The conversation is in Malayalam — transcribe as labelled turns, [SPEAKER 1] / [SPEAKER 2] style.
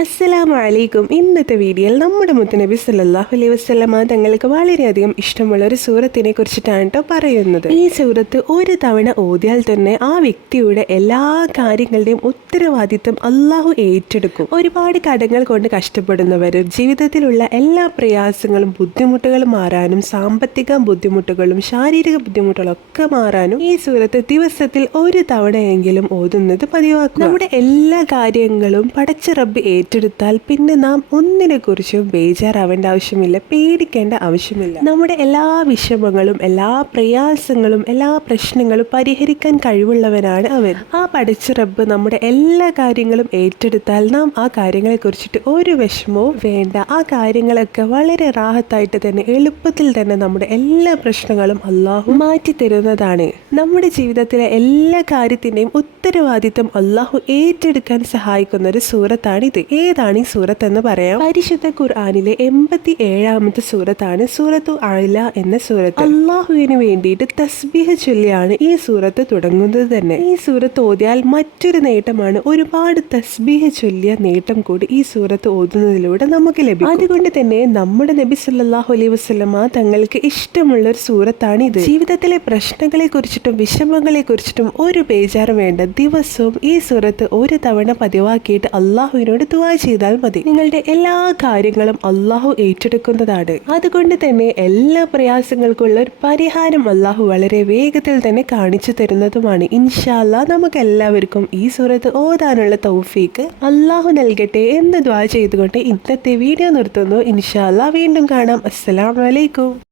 [SPEAKER 1] അസ്സലാമു അലൈക്കും ഇന്നത്തെ വീഡിയോയിൽ നമ്മുടെ മുത്തനബി സല്ലല്ലാഹു അലൈഹി വസല്ലമ തങ്ങൾക്ക് വളരെയധികം ഇഷ്ടമുള്ള ഒരു സൂറത്തിനെ കുറിച്ചിട്ടാണ് കേട്ടോ പറയുന്നത്. ഈ സൂറത്ത് ഒരു തവണ ഓതിയാൽ തന്നെ ആ വ്യക്തിയുടെ എല്ലാ കാര്യങ്ങളുടെയും ഉത്തരവാദിത്വം അള്ളാഹു ഏറ്റെടുക്കും. ഒരുപാട് കടങ്ങൾ കൊണ്ട് കഷ്ടപ്പെടുന്നവർ ജീവിതത്തിലുള്ള എല്ലാ പ്രയാസങ്ങളും ബുദ്ധിമുട്ടുകളും മാറാനും സാമ്പത്തിക ബുദ്ധിമുട്ടുകളും ശാരീരിക ബുദ്ധിമുട്ടുകളും ഒക്കെ മാറാനും ഈ സൂറത്ത് ദിവസത്തിൽ ഒരു തവണയെങ്കിലും ഓതുന്നത് പതിവാക്കും നമ്മുടെ എല്ലാ കാര്യങ്ങളും പടച്ച റബ്ബ് ഏറ്റെടുത്താൽ പിന്നെ നാം ഒന്നിനെ കുറിച്ചും ബേജാറാവേണ്ട ആവശ്യമില്ല പേടിക്കേണ്ട ആവശ്യമില്ല. നമ്മുടെ എല്ലാ വിഷമങ്ങളും എല്ലാ പ്രയാസങ്ങളും എല്ലാ പ്രശ്നങ്ങളും പരിഹരിക്കാൻ കഴിവുള്ളവനാണ് അവൻ. ആ പഠിച്ച റബ്ബ് നമ്മുടെ എല്ലാ കാര്യങ്ങളും ഏറ്റെടുത്താൽ നാം ആ കാര്യങ്ങളെ കുറിച്ചിട്ട് ഒരു വിഷമവും വേണ്ട. ആ കാര്യങ്ങളൊക്കെ വളരെ റാഹത്തായിട്ട് തന്നെ എളുപ്പത്തിൽ തന്നെ നമ്മുടെ എല്ലാ പ്രശ്നങ്ങളും അള്ളാഹു മാറ്റി തരുന്നതാണ്. നമ്മുടെ ജീവിതത്തിലെ എല്ലാ കാര്യത്തിന്റെയും ഉത്തരവാദിത്തം അള്ളാഹു ഏറ്റെടുക്കാൻ സഹായിക്കുന്ന ഒരു സൂറത്താണിത്. ഏതാണ് ഈ സൂറത്ത് എന്ന് പറയാം? പരിശുദ്ധ ഖുർആാനിലെ എൺപത്തി ഏഴാമത്തെ സൂറത്താണ് സൂറത്തു അഴില എന്ന സൂറത്ത്. അള്ളാഹുവിന് വേണ്ടിയിട്ട് തസ്ബീഹ ചൊല്ലിയാണ് ഈ സൂറത്ത് തുടങ്ങുന്നത് തന്നെ. ഈ സൂറത്ത് ഓതിയാൽ മറ്റൊരു നേട്ടമാണ് ഒരുപാട് തസ്ബീഹ ചൊല്ലിയ നേട്ടം കൂടി ഈ സൂറത്ത് ഓതുന്നതിലൂടെ നമുക്ക് ലഭിക്കും. അതുകൊണ്ട് തന്നെ നമ്മുടെ നബി സല്ലാഹു അലൈഹി വസല്ലമ തങ്ങൾക്ക് ഇഷ്ടമുള്ള ഒരു സൂറത്താണ് ഇത്. ജീവിതത്തിലെ പ്രശ്നങ്ങളെ കുറിച്ചിട്ടും വിഷമങ്ങളെ കുറിച്ചിട്ടും ഒരു ബേജാറും വേണ്ട ദിവസവും ഈ സൂറത്ത് ഒരു തവണ പതിവാക്കിയിട്ട് അള്ളാഹുവിനോട് ദുവാ ചെയ്താൽ മതി. നിങ്ങളുടെ എല്ലാ കാര്യങ്ങളും അള്ളാഹു ഏറ്റെടുക്കുന്നതാണ്. അതുകൊണ്ട് തന്നെ എല്ലാ പ്രയാസങ്ങൾക്കുള്ള ഒരു പരിഹാരം അള്ളാഹു വളരെ വേഗത്തിൽ തന്നെ കാണിച്ചു തരുന്നതുമാണ്. ഇൻഷാല്ല നമുക്ക് എല്ലാവർക്കും ഈ സൂറത്ത് ഓതാനുള്ള തൗഫീക്ക് അള്ളാഹു നൽകട്ടെ എന്ന് ദ്വാ ചെയ്തുകൊണ്ട് ഇന്നത്തെ വീഡിയോ നിർത്തുന്നു. ഇൻഷാല്ല വീണ്ടും കാണാം. അസ്സലാമലൈക്കും